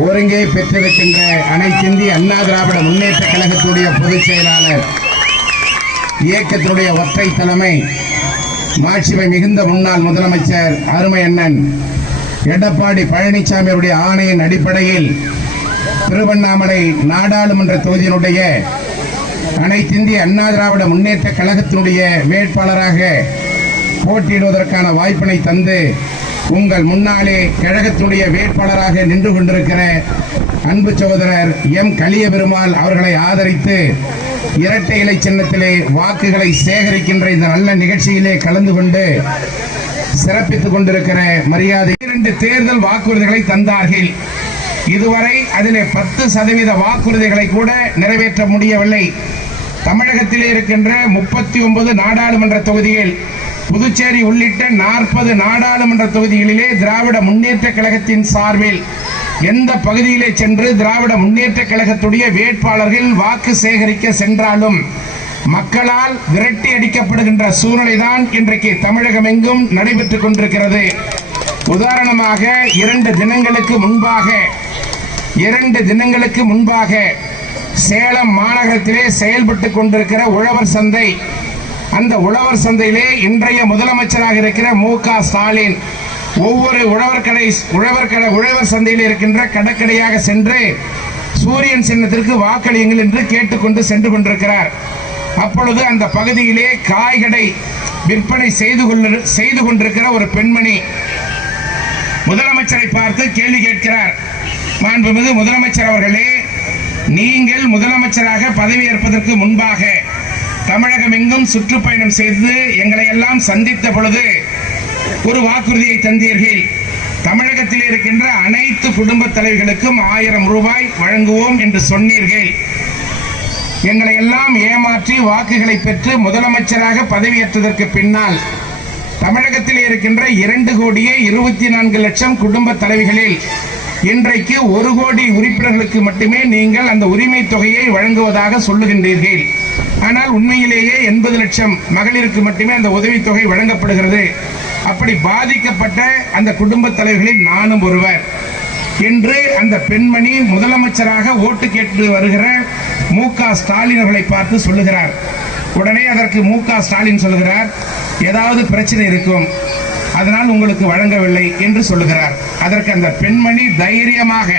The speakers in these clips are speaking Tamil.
ஒருங்கே பெற்றிருக்கின்ற அனைத்திந்திய அண்ணா திராவிட முன்னேற்ற கழகத்துடைய பொதுச் செயலாளர் இயக்கத்தினுடைய ஒற்றை தலைமை மாட்சிமை மிகுந்த முன்னாள் முதலமைச்சர் அருமை அண்ணன் எடப்பாடி பழனிசாமி அவருடைய ஆணையின் அடிப்படையில் திருவண்ணாமலை நாடாளுமன்ற தொகுதியினுடைய அனைத்திந்திய அண்ணா திராவிட முன்னேற்ற கழகத்தினுடைய வேட்பாளராக போட்டியிடுவதற்கான வாய்ப்பினை தந்து உங்கள் முன்னாலே கழகத்துடைய வேட்பாளராக நின்று கொண்டிருக்கிற அன்பு சகோதரர் எம் கலிய பெருமாள் அவர்களை ஆதரித்து இரட்டை இலை சின்னத்திலே வாக்குகளை சேகரிக்கின்ற இந்த நல்ல நிகழ்ச்சியிலே கலந்து கொண்டு சிறப்பித்துக் கொண்டிருக்கிற மரியாதை இரண்டு தேர்தல் வாக்குறுதிகளை தந்தார்கள். இதுவரை அதிலே பத்து சதவீத வாக்குறுதிகளை கூட நிறைவேற்ற முடியவில்லை. தமிழகத்திலே இருக்கின்ற முப்பத்தி ஒன்பது நாடாளுமன்ற தொகுதியில் புதுச்சேரி உள்ளிட்ட நாற்பது நாடாளுமன்ற தொகுதிகளிலே திராவிட முன்னேற்ற கழகத்தின் சார்பில் எந்த பகுதியிலே சென்று திராவிட முன்னேற்ற கழகத்துடைய வேட்பாளர்கள் வாக்கு சேகரிக்க சென்றாலும் மக்களால் விரட்டி அடிக்கப்படுகின்ற சூழ்நிலைதான் இன்றைக்கு தமிழகம் எங்கும் நடைபெற்றுக் கொண்டிருக்கிறது. உதாரணமாக இரண்டு தினங்களுக்கு முன்பாக இரண்டு தினங்களுக்கு முன்பாக சேலம் மாநகரத்திலே செயல்பட்டுக் கொண்டிருக்கிற உழவர் சந்தை அந்த உழவர் சந்தையிலே இன்றைய முதலமைச்சராக இருக்கிற மு க ஸ்டாலின் ஒவ்வொரு உழவர் கடை உழவர் கடை உழவர் சந்தையில் இருக்கின்ற கடற்கடையாக சென்று சூரியன் சின்னத்திற்கு வாக்களியுங்கள் என்று கேட்டுக்கொண்டு சென்று கொண்டிருக்கிறார். அப்பொழுது அந்த பகுதியிலே காய்கடை விற்பனை செய்து கொள்ள செய்து கொண்டிருக்கிற ஒரு பெண்மணி முதலமைச்சரை பார்த்து கேள்வி கேட்கிறார். மாண்புமிகு முதலமைச்சர் அவர்களே நீங்கள் முதலமைச்சராக பதவியேற்பதற்கு முன்பாக தமிழகம் எங்கும் சுற்றுப்பயணம் செய்து எங்களை எல்லாம் சந்தித்த பொழுது ஒரு வாக்குறுதியை தந்தீர்கள். தமிழகத்தில் இருக்கின்ற அனைத்து குடும்ப தலைவர்களுக்கும் ஆயிரம் ரூபாய் வழங்குவோம் என்று சொன்னீர்கள். எங்களை எல்லாம் ஏமாற்றி வாக்குகளை பெற்று முதலமைச்சராக பதவியேற்றதற்கு பின்னால் தமிழகத்தில் இருக்கின்ற இரண்டு கோடியே இருபத்தி நான்கு லட்சம் குடும்ப தலைவிகளில் இன்றைக்கு ஒரு கோடி உறுப்பினர்களுக்கு மட்டுமே நீங்கள் அந்த உரிமை தொகையை வழங்குவதாக சொல்லுகின்றீர்கள். ஆனால் உண்மையிலேயே எண்பது லட்சம் மகளிருக்கு மட்டுமே அந்த உதவித்தொகை வழங்கப்படுகிறது. அப்படி பாதிக்கப்பட்ட அந்த குடும்ப தலைவர்களில் நானும் ஒருவர். என்று அந்த பெண்மணி முதலமைச்சராக ஓட்டு கேட்டு வருகிற மு க ஸ்டாலின் அவர்களை பார்த்து சொல்லுகிறார். உடனே அதற்கு மு க ஸ்டாலின் சொல்லுகிறார் ஏதாவது பிரச்சனை இருக்கும். அதனால் உங்களுக்கு வழங்கவில்லை என்று சொல்லுகிறார். அதற்கு அந்த பெண்மணி தைரியமாக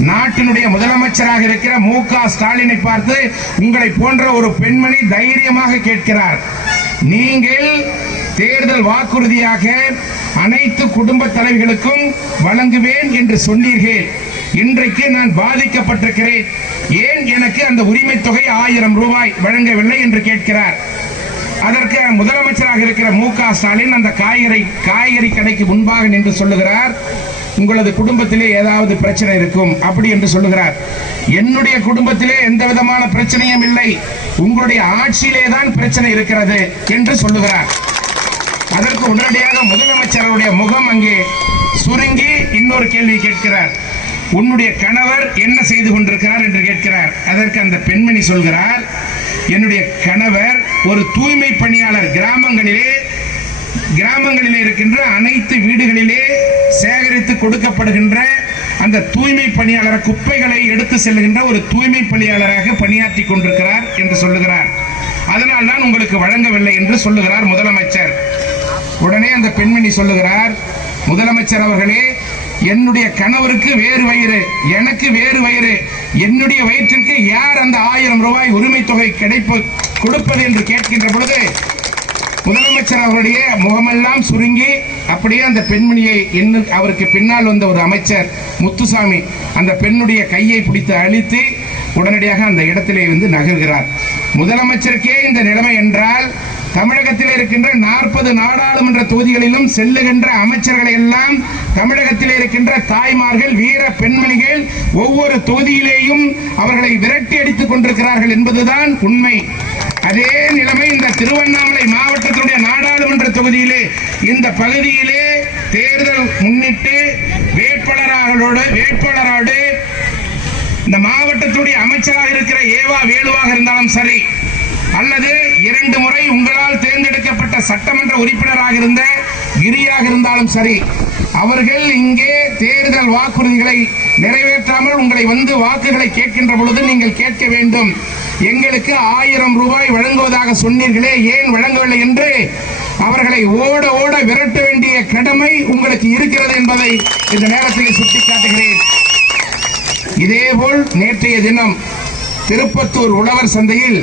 நாட்டினுடைய முதலமைச்சராக இருக்கிற மு க ஸ்டாலினை பார்த்து உங்களை போன்ற ஒரு பெண்மணி தைரியமாக கேட்கிறார். நீங்கள் தேர்தல் வாக்குறுதியாக அனைத்து குடும்ப தலைவர்களுக்கும் வழங்குவேன் என்று சொன்னீர்கள். இன்றைக்கு நான் பாதிக்கப்பட்டிருக்கிறேன். ஏன் எனக்கு அந்த உரிமை தொகை ஆயிரம் ரூபாய் வழங்கவில்லை? என்று கேட்கிறார். அதற்கு முதலமைச்சராக இருக்கிற மு க ஸ்டாலின் அந்த காய்கறி காய்கறி கடைக்கு முன்பாக நின்று சொல்லுகிறார் உங்களது குடும்பத்திலே ஏதாவது பிரச்சனை இருக்கும் அப்படி என்று சொல்லுகிறார். என்னுடைய குடும்பத்திலே எந்த விதமான பிரச்சனையும் இல்லை. உங்களுடைய ஆட்சியிலே தான் பிரச்சனை இருக்கிறது என்று சொல்லுகிறார். அதற்கு உடனடியாக முதலமைச்சருடைய முகம் அங்கே சுருங்கி இன்னொரு கேள்வி கேட்கிறார். உன்னுடைய கணவர் என்ன செய்து கொண்டிருக்கிறார்? என்று கேட்கிறார். அதற்கு அந்த பெண்மணி சொல்கிறார் என்னுடைய கணவர் ஒரு தூய்மை பணியாளர் கிராமங்களிலே கிராமங்களிலே இருக்கின்ற அனைத்து வீடுகளிலே சேகரித்து கொடுக்கப்படுகின்ற அந்த தூய்மை பணியாளர் குப்பைகளை எடுத்து செல்லுகின்ற ஒரு தூய்மை பணியாளராக பணியாற்றி கொண்டிருக்கிறார் என்று சொல்லுகிறார். அதனால் தான் உங்களுக்கு வழங்கவில்லை என்று சொல்லுகிறார் முதலமைச்சர். உடனே அந்த பெண்மணி சொல்லுகிறார் முதலமைச்சர் அவர்களே என்னுடைய கணவருக்கு வேறு வயிறு எனக்கு வேறு வயிறு. என்னுடைய வயிற்றிற்கு யார் அந்த ஆயிரம் ரூபாய் உரிமை தொகை கிடைப்பு கொடுப்பது என்று கேட்கின்ற பொழுது முதலமைச்சர் அவருடைய முகமெல்லாம் சுருங்கி அப்படியே அந்த பெண்மணியை இன்னும் அவருக்கு பின்னால் வந்த ஒரு அமைச்சர் முத்துசாமி அந்த பெண்ணுடைய கையை பிடித்து அழித்து உடனடியாக அந்த இடத்திலே வந்து நகர்கிறார். முதலமைச்சருக்கே இந்த நிலைமை என்றால் தமிழகத்தில் இருக்கின்ற நாற்பது நாடாளுமன்ற தொகுதிகளிலும் செல்லுகின்ற அமைச்சர்களை எல்லாம் தமிழகத்தில் இருக்கின்ற தாய்மார்கள் வீர பெண்மணிகள் ஒவ்வொரு தொகுதியிலேயும் அவர்களை விரட்டி அடித்துக் கொண்டிருக்கிறார்கள் என்பதுதான் உண்மை. அதே நிலைமை இந்த திருவண்ணாமலை மாவட்டத்தினுடைய நாடாளுமன்ற தொகுதியிலே இந்த பகுதியிலே தேர்தல் முன்னிட்டு வேட்பாளர்களோடு வேட்பாளரோடு இந்த மாவட்டத்துடைய அமைச்சராக இருக்கிற ஏவா வேலுவாக இருந்தாலும் சரி அல்லது இரண்டு முறை உங்களால் தேர்ந்தெடுக்கப்பட்ட சட்டமன்ற உறுப்பினராக இருந்த கிரியாக இருந்தாலும் சரி அவர்கள் இங்கே தேர்தல் வாக்குறுதிகளை நிறைவேற்றாமல் உங்களை வந்து வாக்குகளை கேட்கின்ற பொழுது நீங்கள் கேட்க வேண்டும். எங்களுக்கு ஆயிரம் ரூபாய் வழங்குவதாக சொன்னீர்களே ஏன் வழங்கவில்லை என்று அவர்களை ஓட ஓட விரட்ட வேண்டிய கடமை உங்களுக்கு இருக்கிறது என்பதை இந்த நேரத்தில் சுட்டிக்காட்டுகிறேன். இதேபோல் நேற்றைய தினம் திருப்பத்தூர் உழவர் சந்தையில்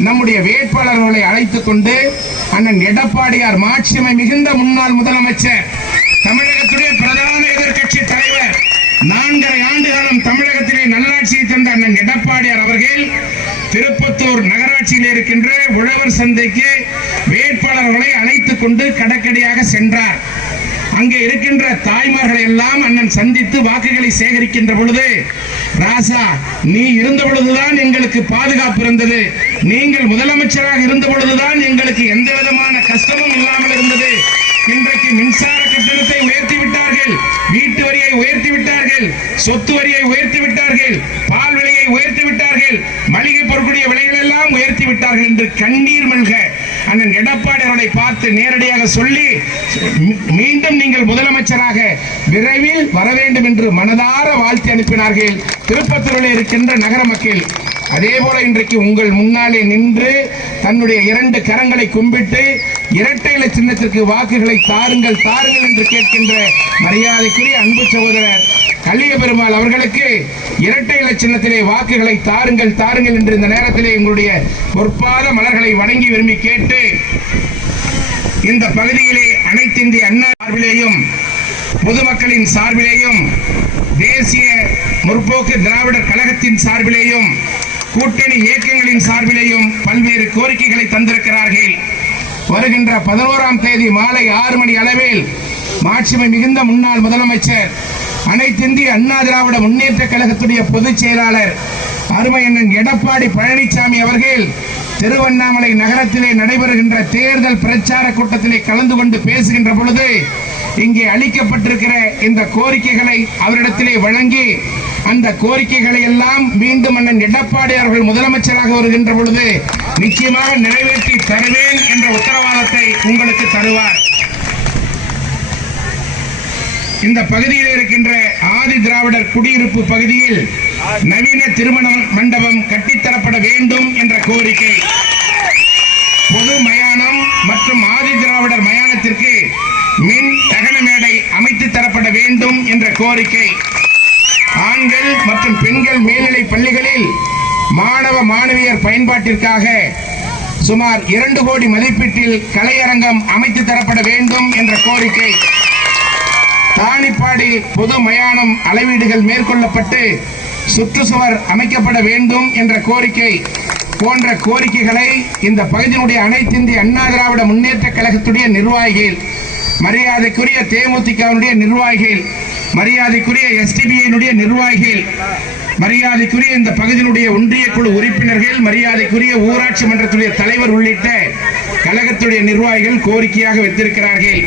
நம்முடைய வேட்பாளர்களை அழைத்துக் கொண்டு அண்ணன் எடப்பாடியார் மாட்சிமை மிகுந்த முன்னாள் முதலமைச்சர் தமிழகத்துடைய பிரதான எதிர்க்கட்சி தலைவர் நான்கரை ஆண்டு காலம் தமிழகத்திலே நல்லாட்சியை தந்த அண்ணன் எடப்பாடியார் அவர்கள் திருப்பத்தூர் நகராட்சியில் இருக்கின்ற உழவர் சந்தைக்கு வேட்பாளர்களை அழைத்துக் கொண்டு கடற்கடியாக சென்றார். அங்கே இருக்கின்ற தாய்மார்களை எல்லாம் அண்ணன் சந்தித்து வாக்குகளை சேகரிக்கின்ற பொழுது ராசா நீ இருந்த பொழுதுதான் எங்களுக்கு பாதுகாப்பு இருந்தது. நீங்கள் முதலமைச்சராக இருந்த பொழுதுதான் எங்களுக்கு எந்த விதமான கஷ்டமும் இல்லாமல் இருந்தது. இன்றைக்கு மின்சார கட்டணத்தை உயர்த்தி விட்டார்கள். வீட்டு வரியை உயர்த்தி விட்டார்கள். சொத்து வரியை உயர்த்தி விட்டார்கள். பால் விலையை உயர்த்தி விட்டார்கள். மளிகை பொருட்களுடைய விலைகள் எல்லாம் உயர்த்தி விட்டார்கள் என்று கண்ணீர் மல்க அண்ணன் எடப்பாடி அவர்களை பார்த்து நேரடியாக சொல்லி மீ- மீண்டும் நீங்கள் முதலமைச்சராக விரைவில் வர வேண்டும் என்று மனதார வாழ்த்தி அனுப்பினார்கள். திருப்பத்தூரில் இருக்கின்ற நகர மக்கள். அதே போல இன்றைக்கு உங்கள் முன்னாலே நின்று தன்னுடைய இரண்டு கரங்களை கும்பிட்டு இரட்டை இலை சின்னத்திற்கு வாக்குகளை தாருங்கள் தாருங்கள் என்று கேட்கின்ற மரியாதைக்குரிய அன்பு சகோதரர் கல்லிய பெருமாள் அவர்களுக்கு இரட்டை இலை சின்னத்திலே வாக்குகளை தாருங்கள் தாருங்கள் என்று இந்த நேரத்திலே எங்களுடைய பொற்பாத மலர்களை வணங்கி விரும்பி கேட்டு இந்த பகுதியிலே அனைத்து இந்திய அண்ணா சார்பிலேயும் பொதுமக்களின் சார்பிலேயும் தேசிய முற்போக்கு திராவிடர் கழகத்தின் சார்பிலேயும் கூட்டணி இயக்கங்களின் சார்பிலேயும் பல்வேறு கோரிக்கைகளை தந்திருக்கிறார்கள். வருகின்ற பதினோராம் தேதி மாலை ஆறு மணி அளவில் மாட்சிமை மிகுந்த முன்னாள் முதலமைச்சர் அனைத்து இந்திய அண்ணா திராவிட முன்னேற்ற கழகத்துடைய பொதுச் செயலாளர் அருமையண்ணன் எடப்பாடி பழனிசாமி அவர்கள் திருவண்ணாமலை நகரத்திலே நடைபெறுகின்ற தேர்தல் பிரச்சார கூட்டத்திலே கலந்து கொண்டு பேசுகின்ற பொழுது இங்கே அளிக்கப்பட்டிருக்கிற இந்த கோரிக்கைகளை அவரிடத்திலே வழங்கி அந்த கோரிக்கைகளை எல்லாம் மீண்டும் அண்ணன் எடப்பாடி அவர்கள் முதலமைச்சராக வருகின்ற பொழுது நிச்சயமாக நிறைவேற்றி தருவேன் என்ற உத்தரவாதத்தை உங்களுக்கு தருவார். இந்த பகுதியில் இருக்கின்ற ஆதி திராவிடர் குடியிருப்பு பகுதியில் நவீன திருமண மண்டபம் கட்டித்தரப்பட வேண்டும் என்ற கோரிக்கை. பொது மயானம் மற்றும் ஆதி திராவிடர் மயானத்திற்கு மின் தகன மேடை அமைத்து தரப்பட வேண்டும் என்ற கோரிக்கை. ஆண்கள் மற்றும் பெண்கள் மேல்நிலை பள்ளிகளில் மாணவ மாணவியர் பயன்பாட்டிற்காக சுமார் இரண்டு கோடி மதிப்பீட்டில் கலையரங்கம் அமைத்து தரப்பட வேண்டும் என்ற கோரிக்கை. தானிப்பாடி பொது மயானம் அளவீடுகள் மேற்கொள்ளப்பட்டு சுற்றுச்சுவர் அமைக்கப்பட வேண்டும் என்ற கோரிக்கை போன்ற கோரிக்கைகளை இந்த பகுதியினுடைய அனைத்து இந்திய அண்ணா திராவிட முன்னேற்ற கழகத்துடைய நிர்வாகிகள் மரியாதைக்குரிய தேமுதிகவுடைய நிர்வாகிகள் மரியாதைக்குரிய எஸ்டிபிஐனுடைய நிர்வாகிகள் மரியாதைக்குரிய இந்த பகுதியினுடைய ஒன்றிய குழு உறுப்பினர்கள் மரியாதைக்குரிய ஊராட்சி மன்றத்துடைய தலைவர் உள்ளிட்ட கழகத்துடைய நிர்வாகிகள் கோரிக்கையாக வைத்திருக்கிறார்கள்.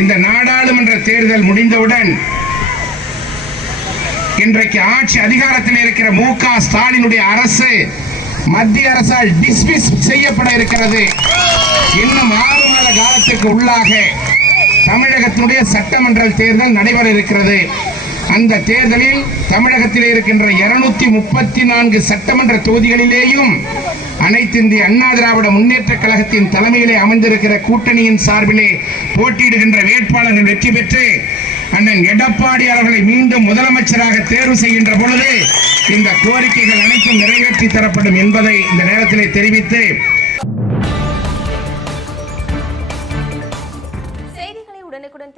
இந்த நாடாளுமன்ற தேர்தல் முடிந்தவுடன் இன்றைக்கு ஆட்சி அதிகாரத்தில் இருக்கிற மு க ஸ்டாலினுடைய அரசு மத்திய அரசால் டிஸ்மிஸ் செய்யப்பட இருக்கிறது. இன்னும் ஆறு மாத காலத்துக்கு உள்ளாக தமிழகத்தினுடைய சட்டமன்ற தேர்தல் நடைபெற இருக்கிறது. அந்த தேர்தலில் தமிழகத்தில் இருக்கின்ற இருநூத்தி முப்பத்தி நான்கு சட்டமன்ற தொகுதிகளிலேயும் அனைத்து இந்திய அண்ணா திராவிட முன்னேற்ற கழகத்தின் தலைமையிலே அமைந்திருக்கிற கூட்டணியின் சார்பிலே போட்டியிடுகின்ற வேட்பாளர்கள் வெற்றி பெற்று அண்ணன் எடப்பாடி அவர்களை மீண்டும் முதலமைச்சராக தேர்வு செய்கின்ற பொழுது இந்த கோரிக்கைகள் அனைத்தும் நிறைவேற்றி தரப்படும் என்பதை இந்த நேரத்திலே தெரிவித்து